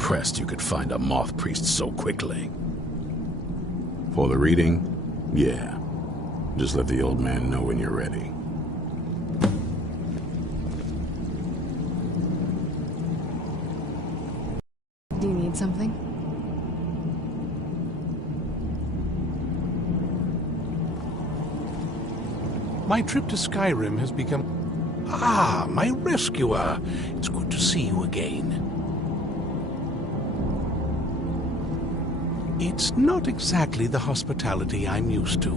impressed you could find a moth priest so quickly. For the reading, yeah. Just let the old man know when you're ready. Do you need something? My trip to Skyrim has become... Ah, my rescuer! It's good to see you again. It's not exactly the hospitality I'm used to,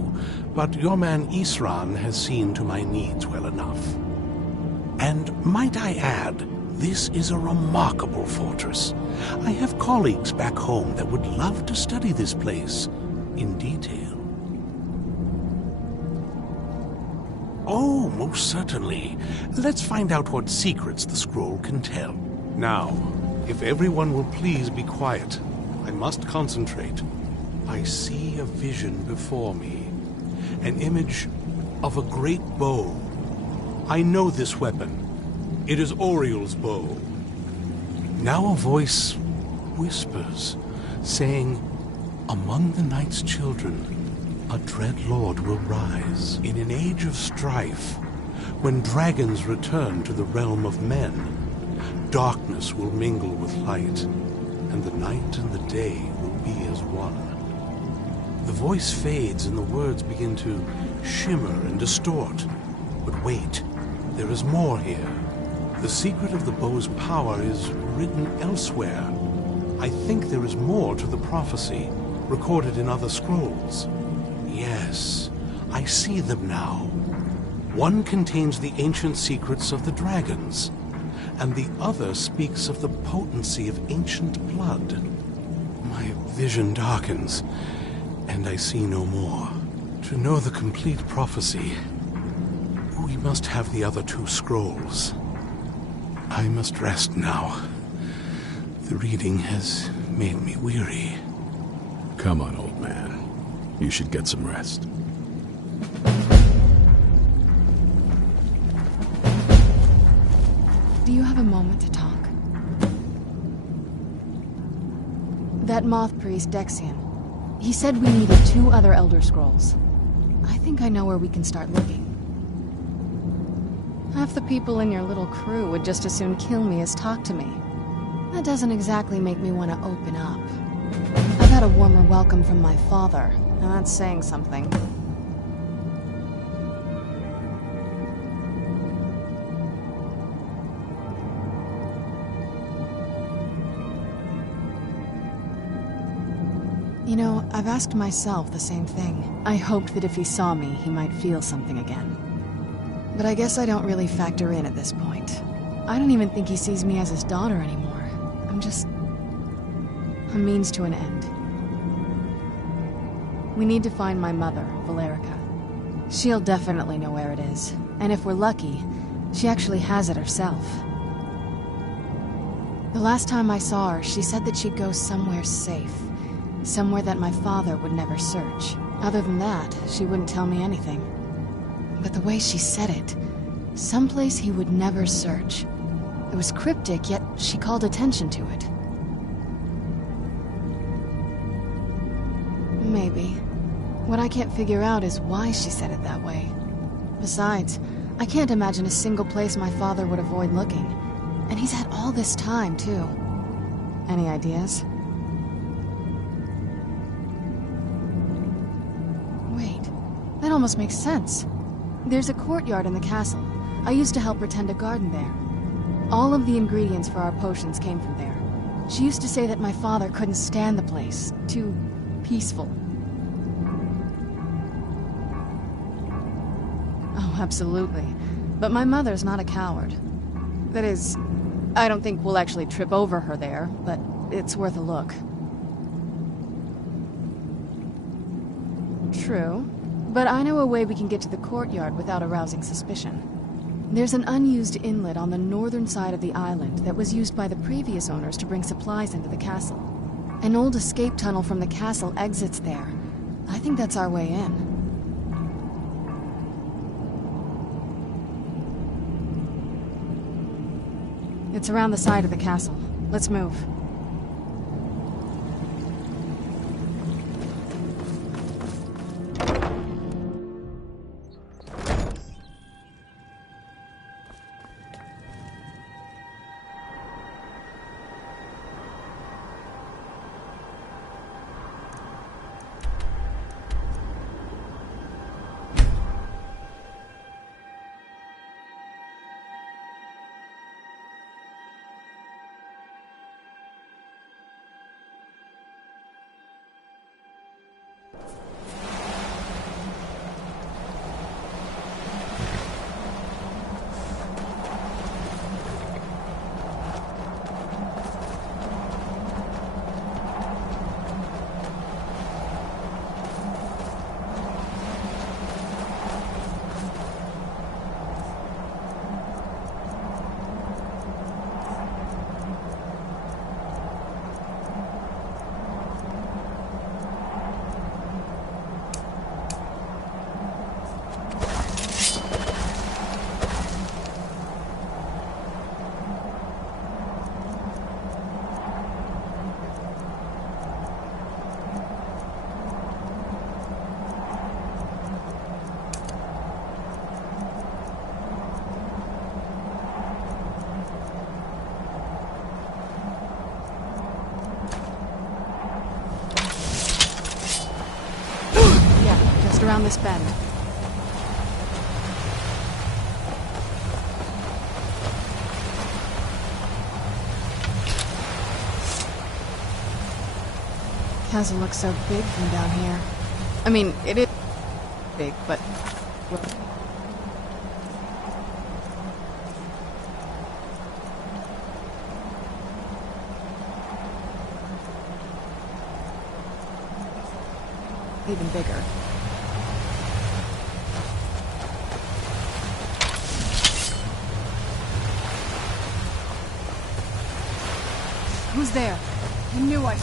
but your man Isran has seen to my needs well enough. And might I add, this is a remarkable fortress. I have colleagues back home that would love to study this place in detail. Oh, most certainly. Let's find out what secrets the scroll can tell. Now, if everyone will please be quiet, I must concentrate. I see a vision before me. An image of a great bow. I know this weapon. It is Oriel's bow. Now a voice whispers, saying, "Among the night's children, a dread lord will rise. In an age of strife, when dragons return to the realm of men, darkness will mingle with light, and the night and the day will be as one." The voice fades and the words begin to shimmer and distort. But wait, there is more here. The secret of the bow's power is written elsewhere. I think there is more to the prophecy, recorded in other scrolls. Yes, I see them now. One contains the ancient secrets of the dragons, and the other speaks of the potency of ancient blood. My vision darkens, and I see no more. To know the complete prophecy, we must have the other two scrolls. I must rest now. The reading has made me weary. Come on, old man. You should get some rest. Do you have a moment to talk? That moth priest, Dexian, he said we needed 2 other Elder Scrolls. I think I know where we can start looking. Half the people in your little crew would just as soon kill me as talk to me. That doesn't exactly make me want to open up. I've had a warmer welcome from my father, and that's saying something. You know, I've asked myself the same thing. I hoped that if he saw me, he might feel something again. But I guess I don't really factor in at this point. I don't even think he sees me as his daughter anymore. I'm just a means to an end. We need to find my mother, Valerica. She'll definitely know where it is. And if we're lucky, she actually has it herself. The last time I saw her, she said that she'd go somewhere safe. Somewhere that my father would never search. Other than that, she wouldn't tell me anything. But the way she said it, someplace he would never search. It was cryptic, yet she called attention to it. Maybe. What I can't figure out is why she said it that way. Besides, I can't imagine a single place my father would avoid looking. And he's had all this time, too. Any ideas? Wait, that almost makes sense. There's a courtyard in the castle. I used to help her tend a garden there. All of the ingredients for our potions came from there. She used to say that my father couldn't stand the place. Too peaceful. Oh, absolutely. But my mother's not a coward. That is, I don't think we'll actually trip over her there, but it's worth a look. True. But I know a way we can get to the courtyard without arousing suspicion. There's an unused inlet on the northern side of the island that was used by the previous owners to bring supplies into the castle. An old escape tunnel from the castle exits there. I think that's our way in. It's around the side of the castle. Let's move. around this bend. Doesn't look so big from down here. I mean, it is big, but... well, even bigger. Who's there? I knew I...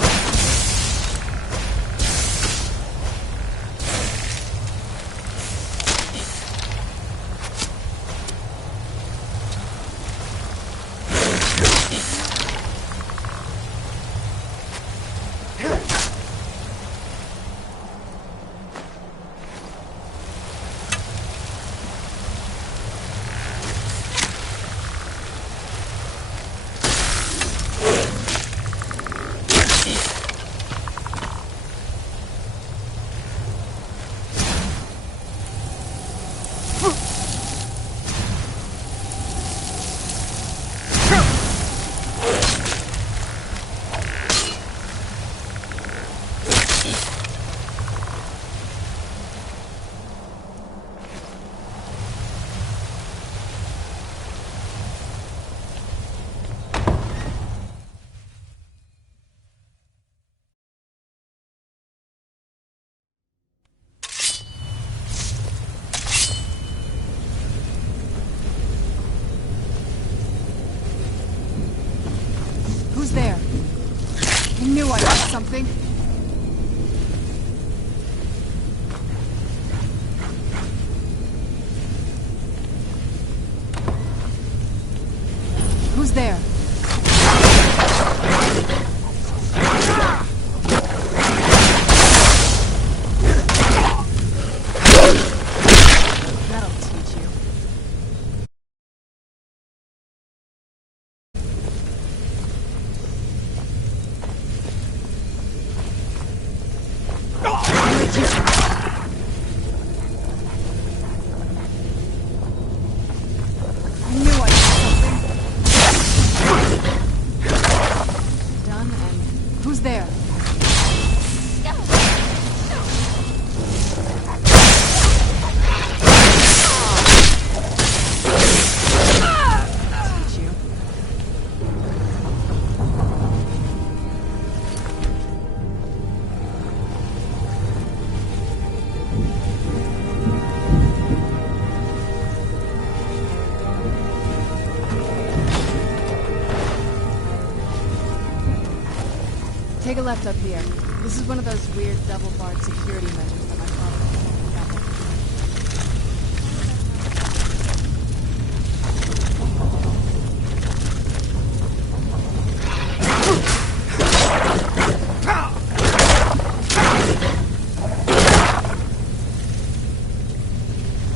Who's there? I knew I got something. Who's there? That'll teach you. I knew I got something. Done, and who's there? Teach you. Take a left up here. This is one of those weird double-barred security measures that my father...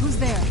Who's there?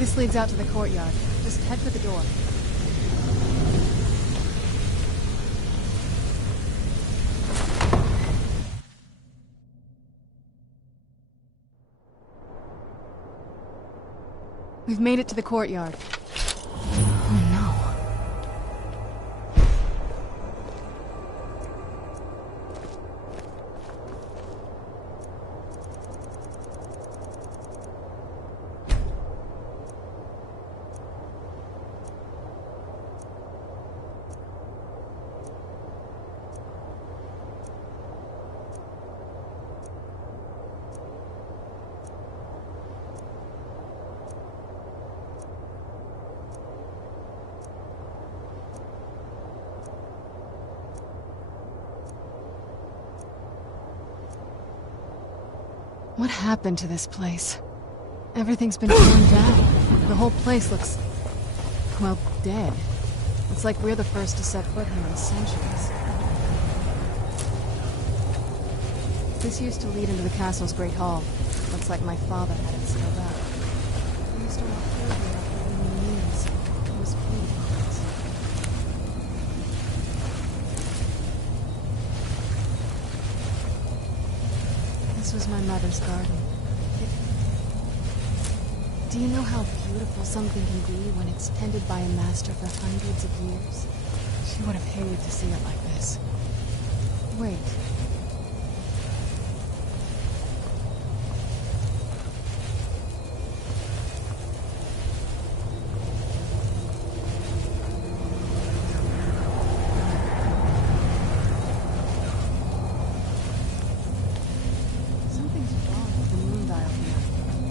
This leads out to the courtyard. Just head for the door. We've made it to the courtyard. Oh no. What happened to this place? Everything's been torn down. The whole place looks, well, dead. It's like we're the first to set foot here in centuries. This used to lead into the castle's great hall. Looks like my father had it sealed up. We used to walk through here after evening meals. It was beautiful. This was my mother's garden. Do you know how beautiful something can be when it's tended by a master for hundreds of years? She would have hated to see it like this. Wait.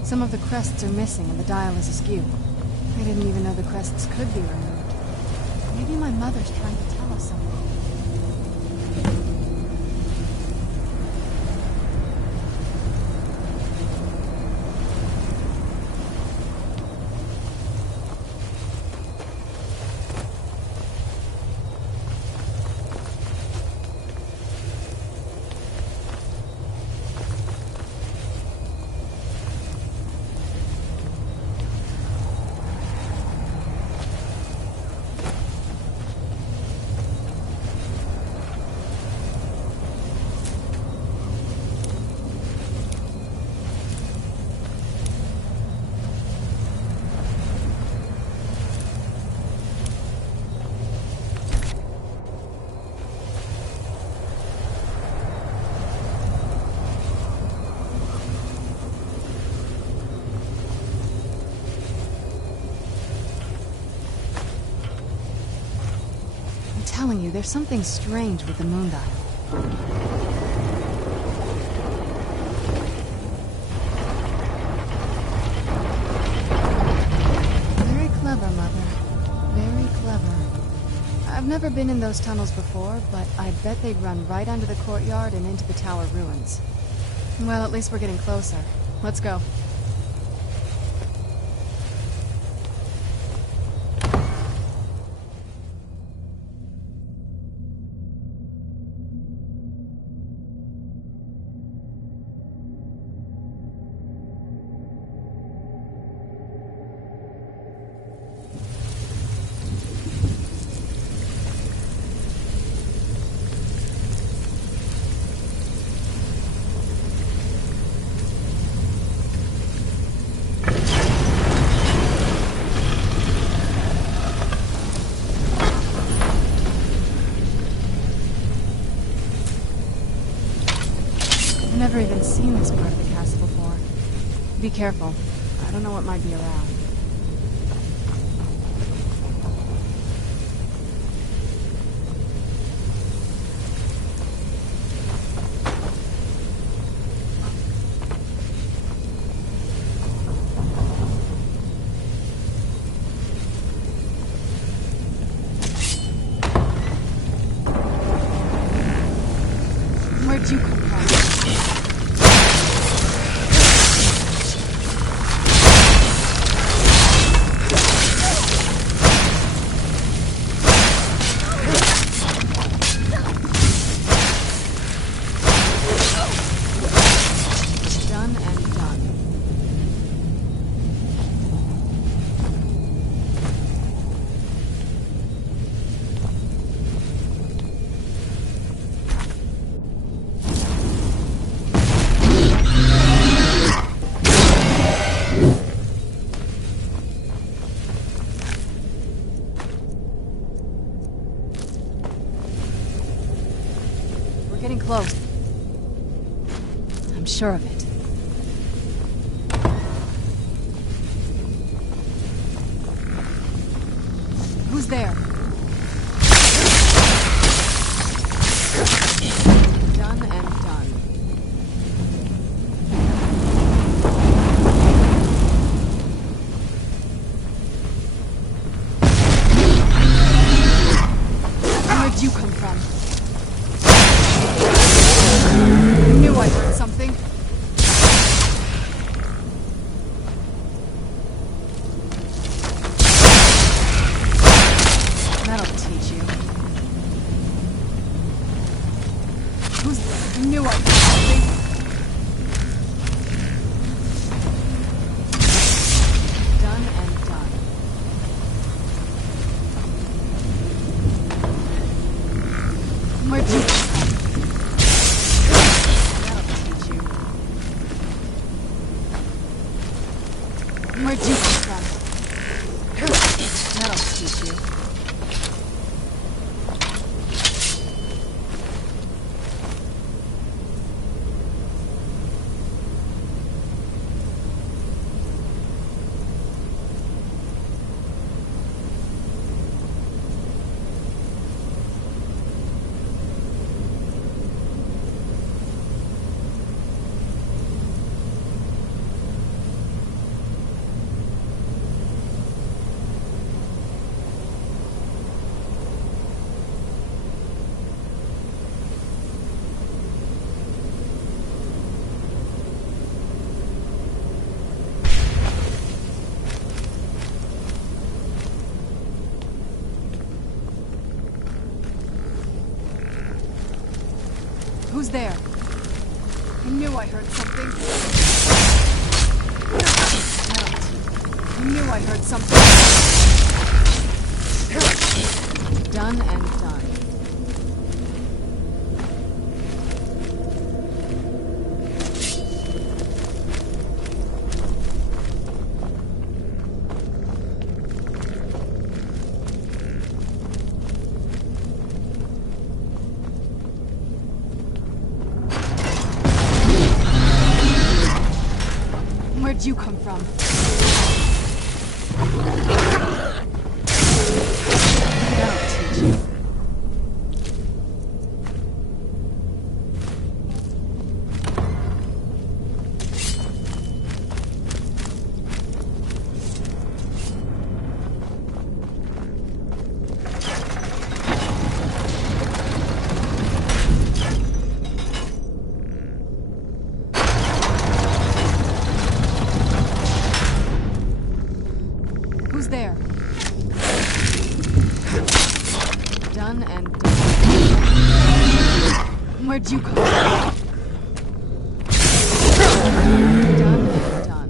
Some of the crests are missing and the dial is askew. I didn't even know the crests could be removed. Maybe my mother's trying to tell us something. I'm telling you, there's something strange with the moon dial. Very clever, Mother. Very clever. I've never been in those tunnels before, but I bet they'd run right under the courtyard and into the tower ruins. Well, at least we're getting closer. Let's go. I've never even seen this part of the castle before. Be careful. I don't know what might be around. Where'd you come from? sure of it. Who's there? Done and done. Where'd you come from? I knew I heard something. That'll teach you. Who's there? I knew I heard something. Done and done. Where'd you come from? That'll teach you. Where'd you come from? That'll teach you. Who's there? I knew I heard something. I knew I heard something. Done and done. Where'd you come from? That'll teach you. Who's there? Done and done. Where'd you come from? Done and done.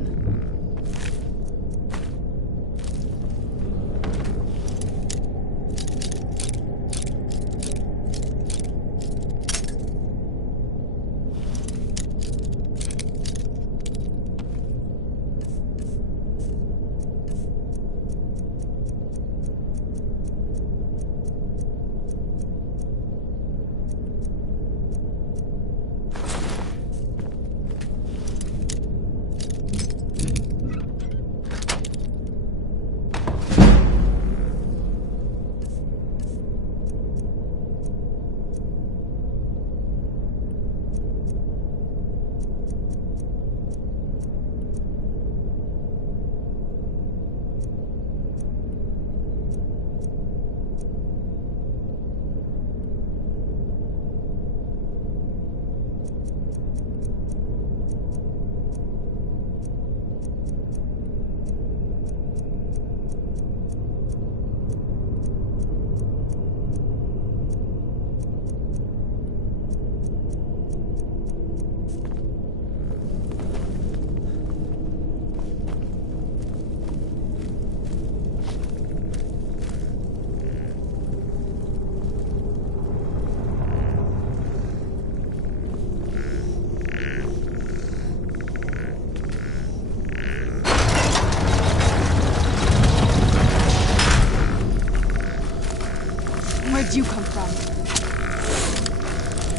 Where'd you come from?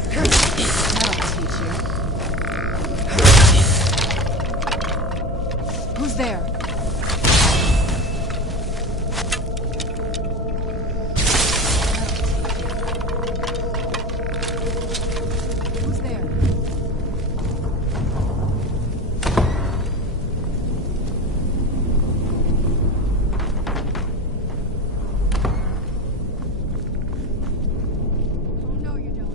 That'll teach you. Who's there? Who's there? Oh no, you don't.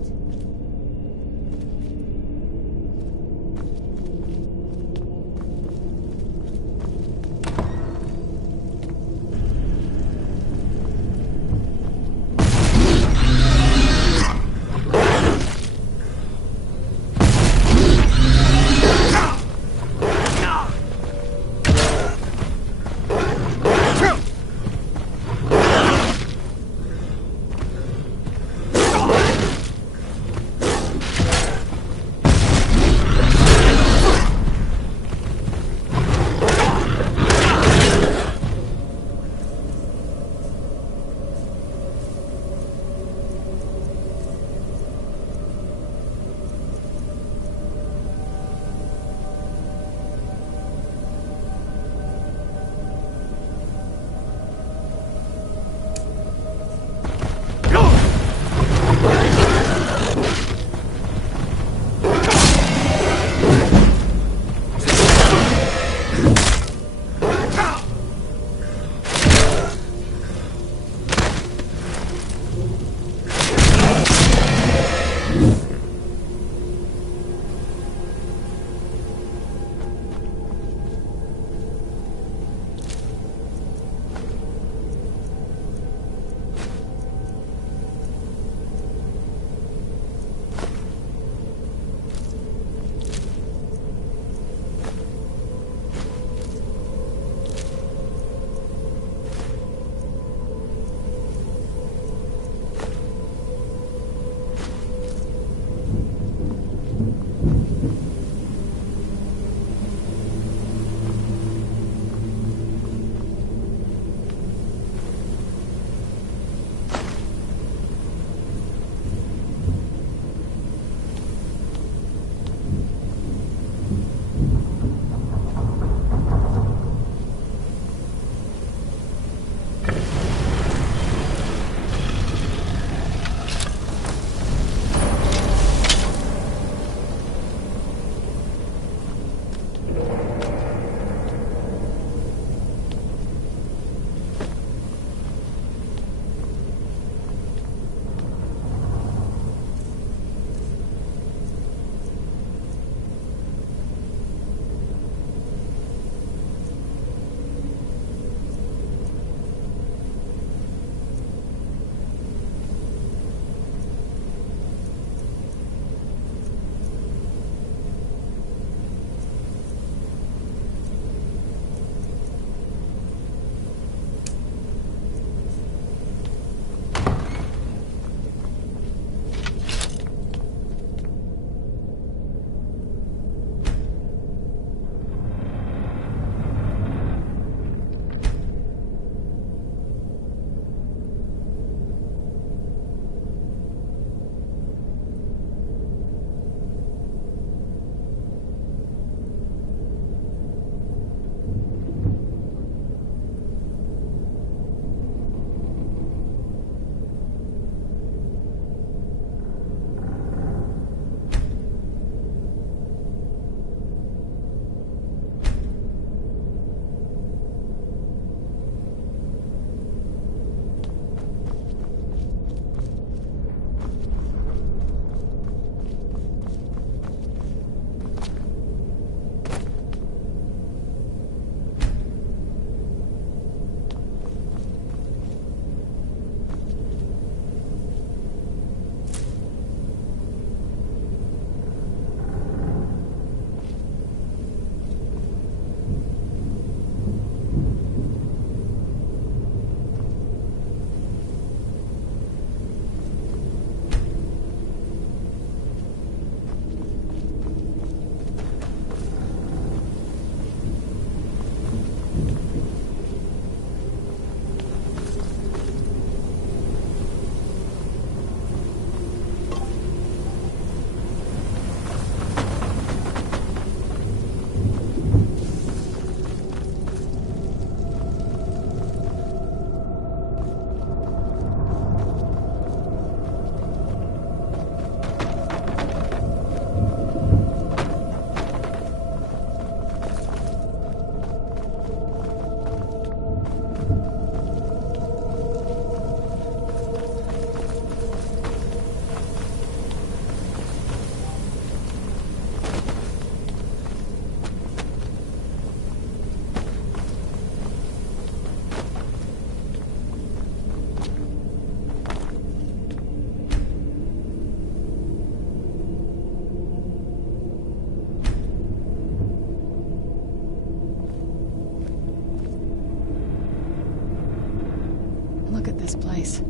this place.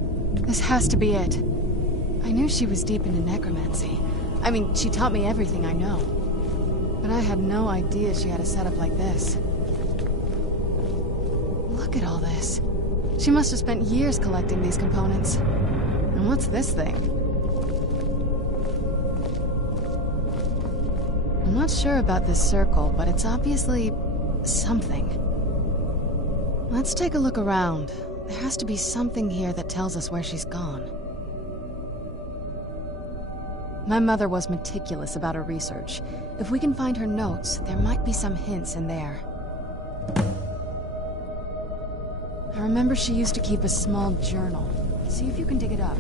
This has to be it. I knew she was deep into necromancy. I mean, she taught me everything I know. But I had no idea she had a setup like this. Look at all this. She must have spent years collecting these components. And what's this thing? I'm not sure about this circle, but it's obviously something. Let's take a look around. There has to be something here that tells us where she's gone. My mother was meticulous about her research. If we can find her notes, there might be some hints in there. I remember she used to keep a small journal. See if you can dig it up.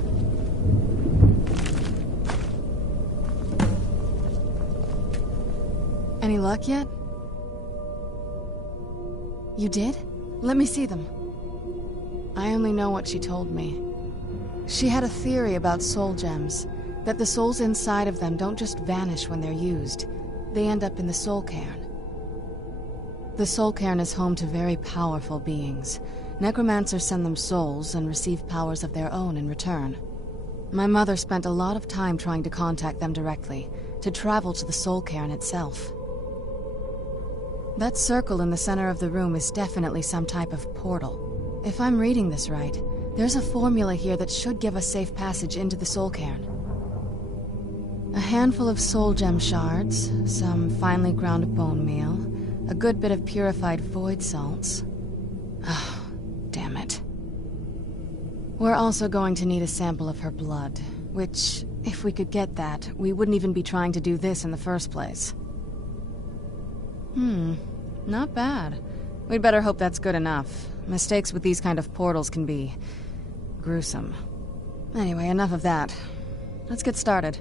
Any luck yet? You did? Let me see them. I only know what she told me. She had a theory about soul gems, that the souls inside of them don't just vanish when they're used. They end up in the soul cairn. The soul cairn is home to very powerful beings. Necromancers send them souls and receive powers of their own in return. My mother spent a lot of time trying to contact them directly, to travel to the soul cairn itself. That circle in the center of the room is definitely some type of portal. If I'm reading this right, there's a formula here that should give us safe passage into the soul cairn. A handful of soul gem shards, some finely ground bone meal, a good bit of purified void salts. Oh, damn it. We're also going to need a sample of her blood, which, if we could get that, we wouldn't even be trying to do this in the first place. Not bad. We'd better hope that's good enough. Mistakes with these kind of portals can be gruesome. Anyway, enough of that. Let's get started.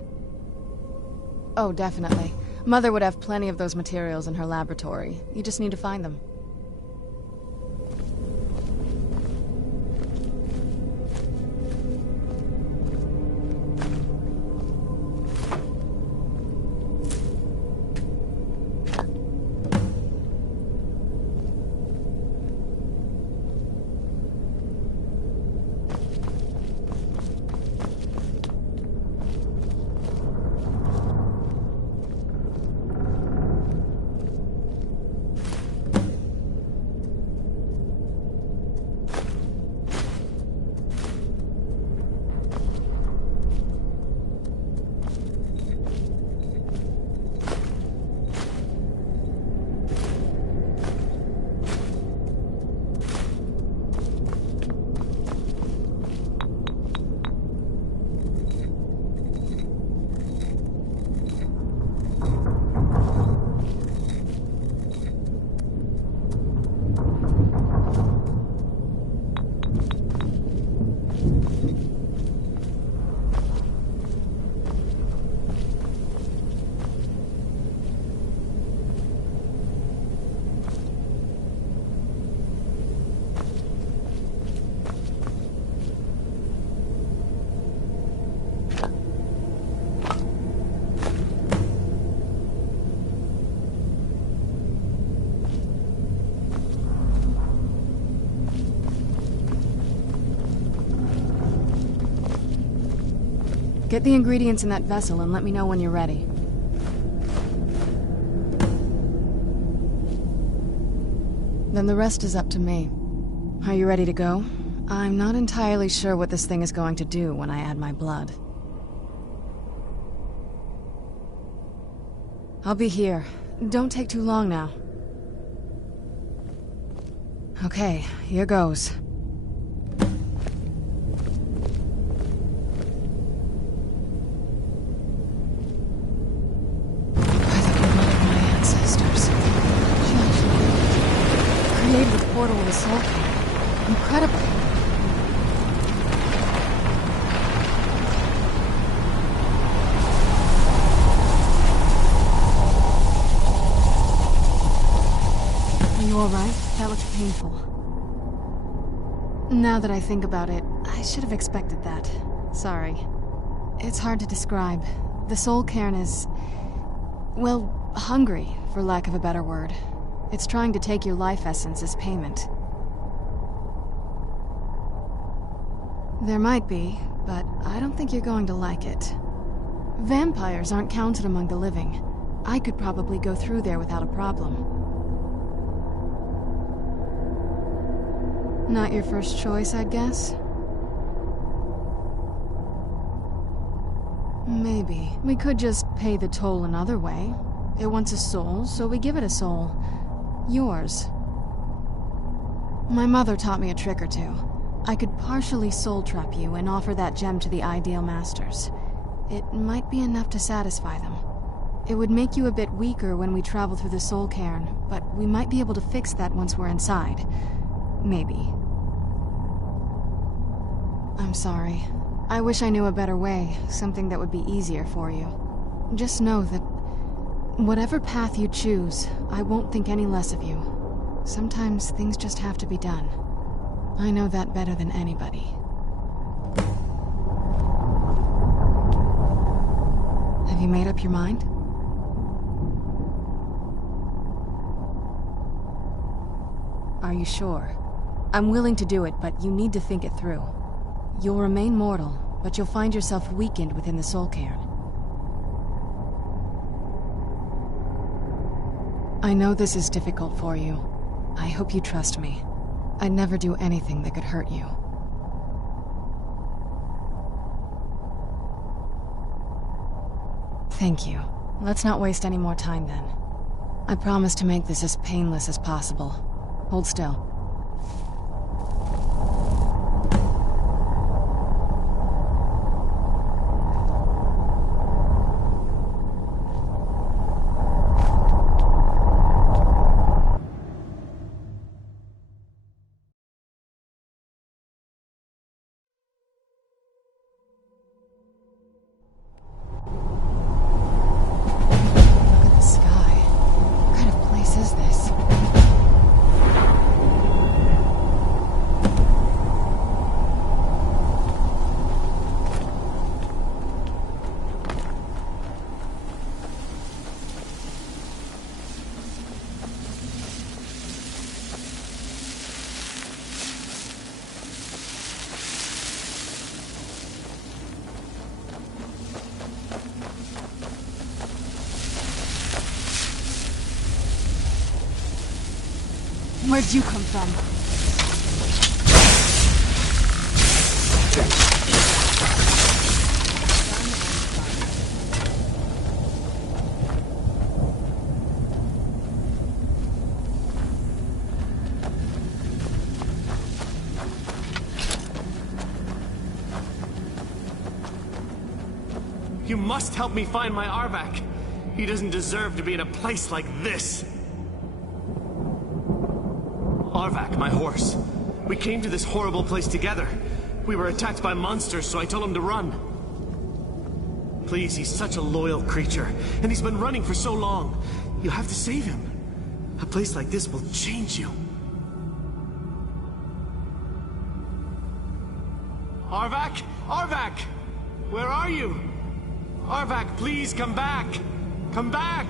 Oh, definitely. Mother would have plenty of those materials in her laboratory. You just need to find them. Get the ingredients in that vessel and let me know when you're ready. Then the rest is up to me. Are you ready to go? I'm not entirely sure what this thing is going to do when I add my blood. I'll be here. Don't take too long now. Okay, here goes. Portal with a soul cairn. Incredible. Are you alright? That looks painful. Now that I think about it, I should have expected that. Sorry. It's hard to describe. The soul cairn is, well, hungry, for lack of a better word. It's trying to take your life essence as payment. There might be, but I don't think you're going to like it. Vampires aren't counted among the living. I could probably go through there without a problem. Not your first choice, I'd guess? Maybe. We could just pay the toll another way. It wants a soul, so we give it a soul. Yours. My mother taught me a trick or two. I could partially soul trap you and offer that gem to the Ideal Masters. It might be enough to satisfy them. It would make you a bit weaker when we travel through the soul cairn, but we might be able to fix that once we're inside. Maybe. I'm sorry. I wish I knew a better way, something that would be easier for you. Just know that whatever path you choose, I won't think any less of you. Sometimes things just have to be done. I know that better than anybody. Have you made up your mind? Are you sure? I'm willing to do it, but you need to think it through. You'll remain mortal, but you'll find yourself weakened within the soul cairn. I know this is difficult for you. I hope you trust me. I'd never do anything that could hurt you. Thank you. Let's not waste any more time then. I promise to make this as painless as possible. Hold still. Where'd you come from? You must help me find my Arvak. He doesn't deserve to be in a place like this. Arvak, my horse. We came to this horrible place together. We were attacked by monsters, so I told him to run. Please, he's such a loyal creature, and he's been running for so long. You have to save him. A place like this will change you. Arvak? Arvak! Where are you? Arvak, please come back! Come back!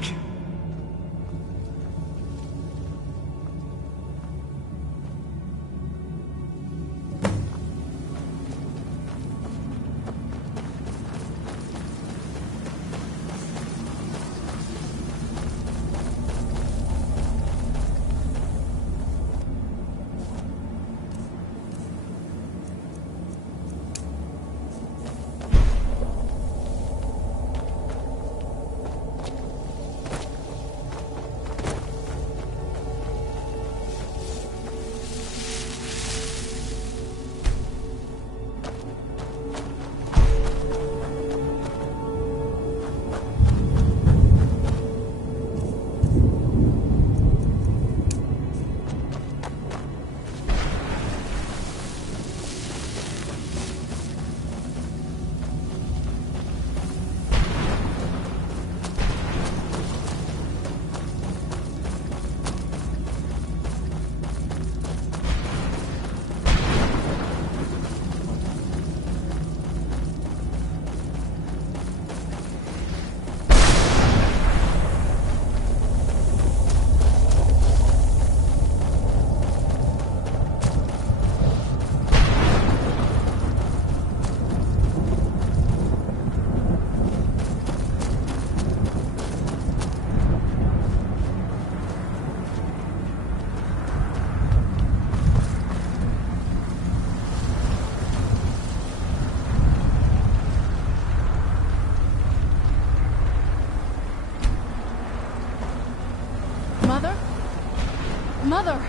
Mother!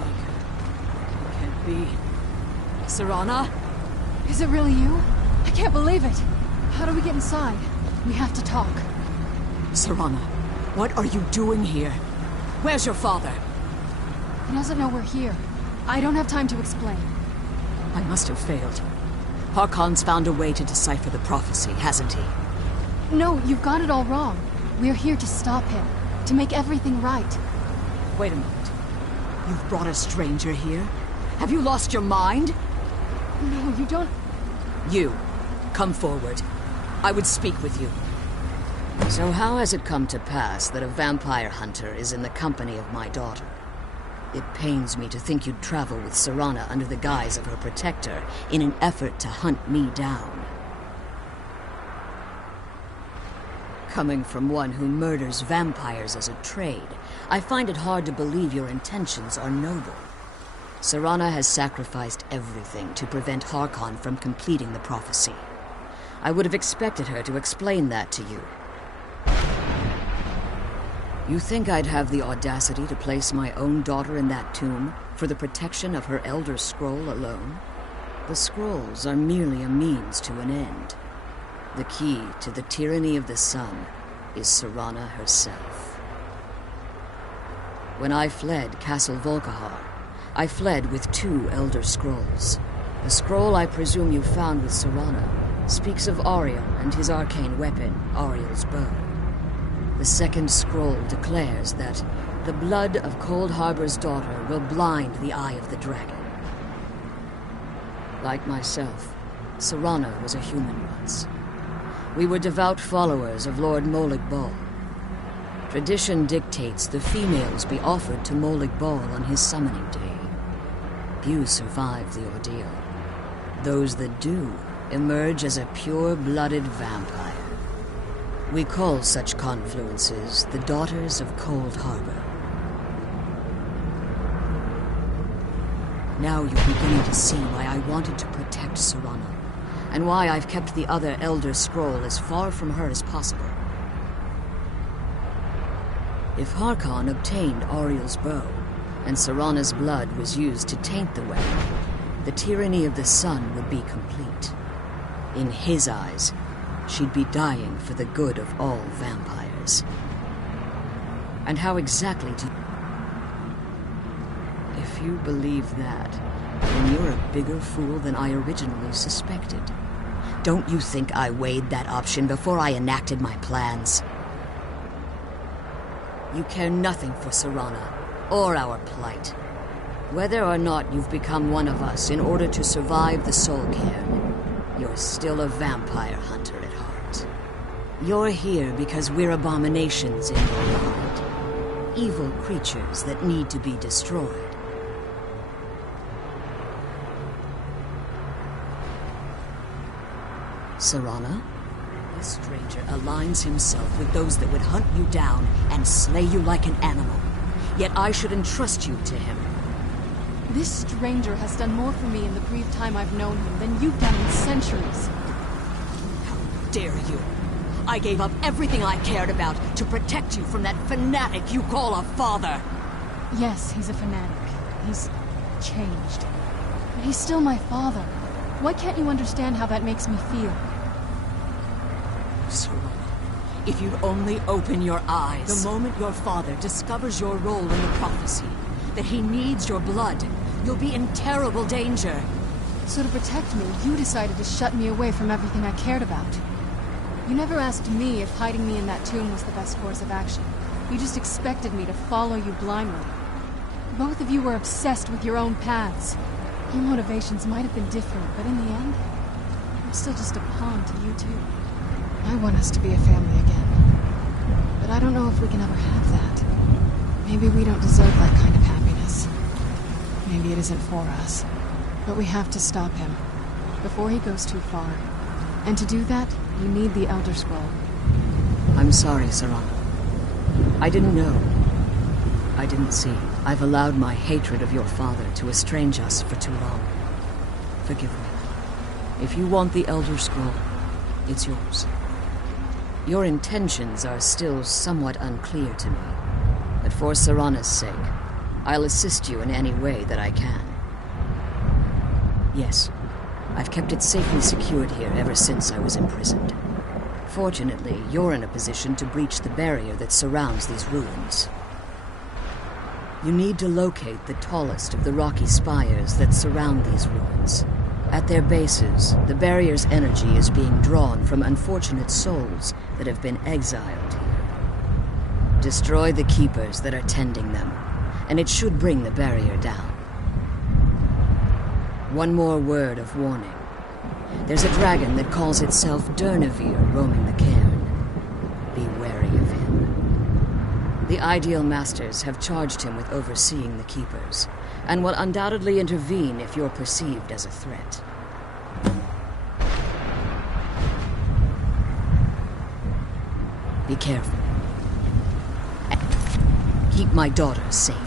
It can't be. Serana? Is it really you? I can't believe it. How do we get inside? We have to talk. Serana, what are you doing here? Where's your father? He doesn't know we're here. I don't have time to explain. I must have failed. Harkon's found a way to decipher the prophecy, hasn't he? No, you've got it all wrong. We're here to stop him. To make everything right. Wait a moment. You've brought a stranger here? Have you lost your mind? No, you don't... You, come forward. I would speak with you. So how has it come to pass that a vampire hunter is in the company of my daughter? It pains me to think you'd travel with Serana under the guise of her protector in an effort to hunt me down. Coming from one who murders vampires as a trade, I find it hard to believe your intentions are noble. Serana has sacrificed everything to prevent Harkon from completing the prophecy. I would have expected her to explain that to you. You think I'd have the audacity to place my own daughter in that tomb for the protection of her Elder Scroll alone? The scrolls are merely a means to an end. The key to the tyranny of the sun is Serana herself. When I fled Castle Volkihar, I fled with 2 Elder Scrolls. The scroll I presume you found with Serana speaks of Ariel and his arcane weapon, Ariel's bow. The second scroll declares that the blood of Cold Harbor's daughter will blind the eye of the dragon. Like myself, Serana was a human once. We were devout followers of Lord Molig Bal. Tradition dictates the females be offered to Molig Bal on his summoning day. Few survive the ordeal. Those that do emerge as a pure-blooded vampire. We call such confluences the Daughters of Cold Harbor. Now you're beginning to see why I wanted to protect Serana, and why I've kept the other Elder Scroll as far from her as possible. If Harkon obtained Ariel's bow, and Serana's blood was used to taint the weapon, the tyranny of the sun would be complete. In his eyes, she'd be dying for the good of all vampires. And how exactly do you... If you believe that, then you're a bigger fool than I originally suspected. Don't you think I weighed that option before I enacted my plans? You care nothing for Serana, or our plight. Whether or not you've become one of us in order to survive the Soul Cairn, you're still a vampire hunter at heart. You're here because we're abominations in your mind. Evil creatures that need to be destroyed. Serana? This stranger aligns himself with those that would hunt you down and slay you like an animal. Yet I should entrust you to him. This stranger has done more for me in the brief time I've known him than you've done in centuries. How dare you! I gave up everything I cared about to protect you from that fanatic you call a father! Yes, he's a fanatic. He's changed. But he's still my father. Why can't you understand how that makes me feel? Serana, if you'd only open your eyes. The moment your father discovers your role in the prophecy, that he needs your blood, you'll be in terrible danger. So to protect me, you decided to shut me away from everything I cared about. You never asked me if hiding me in that tomb was the best course of action. You just expected me to follow you blindly. Both of you were obsessed with your own paths. Your motivations might have been different, but in the end, I'm still just a pawn to you two. I want us to be a family again. But I don't know if we can ever have that. Maybe we don't deserve that kind of happiness. Maybe it isn't for us. But we have to stop him, before he goes too far. And to do that, you need the Elder Scroll. I'm sorry, Serana. I didn't know. I didn't see. I've allowed my hatred of your father to estrange us for too long. Forgive me. If you want the Elder Scroll, it's yours. Your intentions are still somewhat unclear to me, but for Serana's sake, I'll assist you in any way that I can. Yes, I've kept it safely secured here ever since I was imprisoned. Fortunately, you're in a position to breach the barrier that surrounds these ruins. You need to locate the tallest of the rocky spires that surround these ruins. At their bases, the barrier's energy is being drawn from unfortunate souls that have been exiled here. Destroy the keepers that are tending them, and it should bring the barrier down. One more word of warning. There's a dragon that calls itself Durnevere roaming the cairn. Be wary of him. The Ideal Masters have charged him with overseeing the keepers, and will undoubtedly intervene if you're perceived as a threat. Be careful. Keep my daughter safe.